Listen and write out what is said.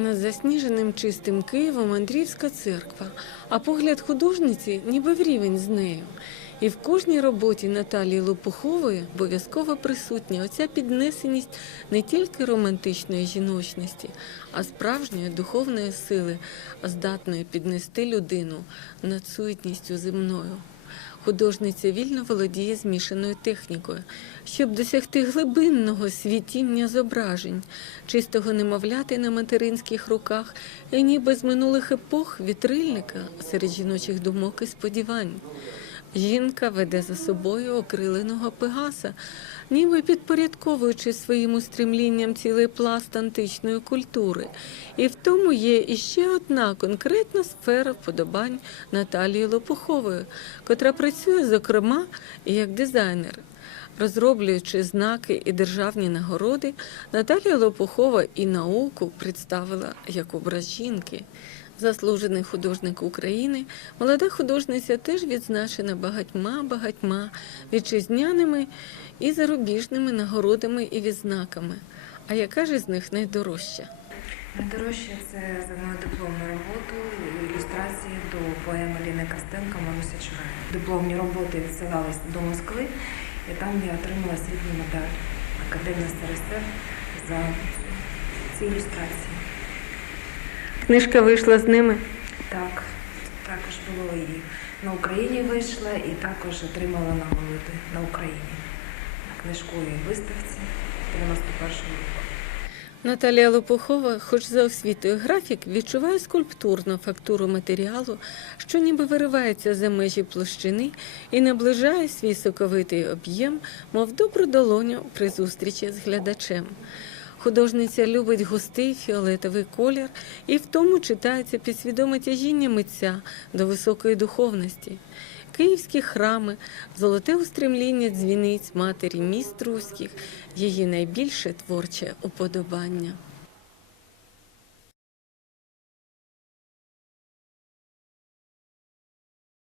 Над засніженим чистим Києвом Андріївська церква, а погляд художниці ніби в рівень з нею. І в кожній роботі Наталії Лопухової обов'язково присутня оця піднесеність не тільки романтичної жіночності, а справжньої духовної сили, здатної піднести людину над суетністю земною. Художниця вільно володіє змішаною технікою, щоб досягти глибинного світіння зображень, чистого немовляти на материнських руках і ніби з минулих епох вітрильника серед жіночих думок і сподівань. Жінка веде за собою окриленого пегаса, ніби підпорядковуючи своїм устремлінням цілий пласт античної культури. І в тому є іще одна конкретна сфера вподобань Наталії Лопухової, котра працює, зокрема, як дизайнер. Розроблюючи знаки і державні нагороди, Наталія Лопухова і науку представила як образ жінки. Заслужений художник України, молода художниця теж відзначена багатьма багатьма вітчизняними і зарубіжними нагородами і відзнаками. А яка ж із них найдорожча? Найдорожче це за мою дипломну роботу ілюстрації до поеми Ліни Костенка Маруся Чурай. Дипломні роботи відсилалися до Москви, і там я отримала срібну медаль Академії СРСР за ці ілюстрації. Книжка вийшла з ними. Так, також було і на Україні вийшла, і також отримала нагороди на Україні на книжковій виставці 91-го року. Наталія Лопухова, хоч за освітою графік, відчуває скульптурну фактуру матеріалу, що ніби виривається за межі площини і наближає свій соковитий об'єм, мов добру долоню при зустрічі з глядачем. Художниця любить густий фіолетовий колір, і в тому читається підсвідоме тяжіння митця до високої духовності. Київські храми, золоте устремління дзвіниць матері міст руських, її найбільше творче уподобання.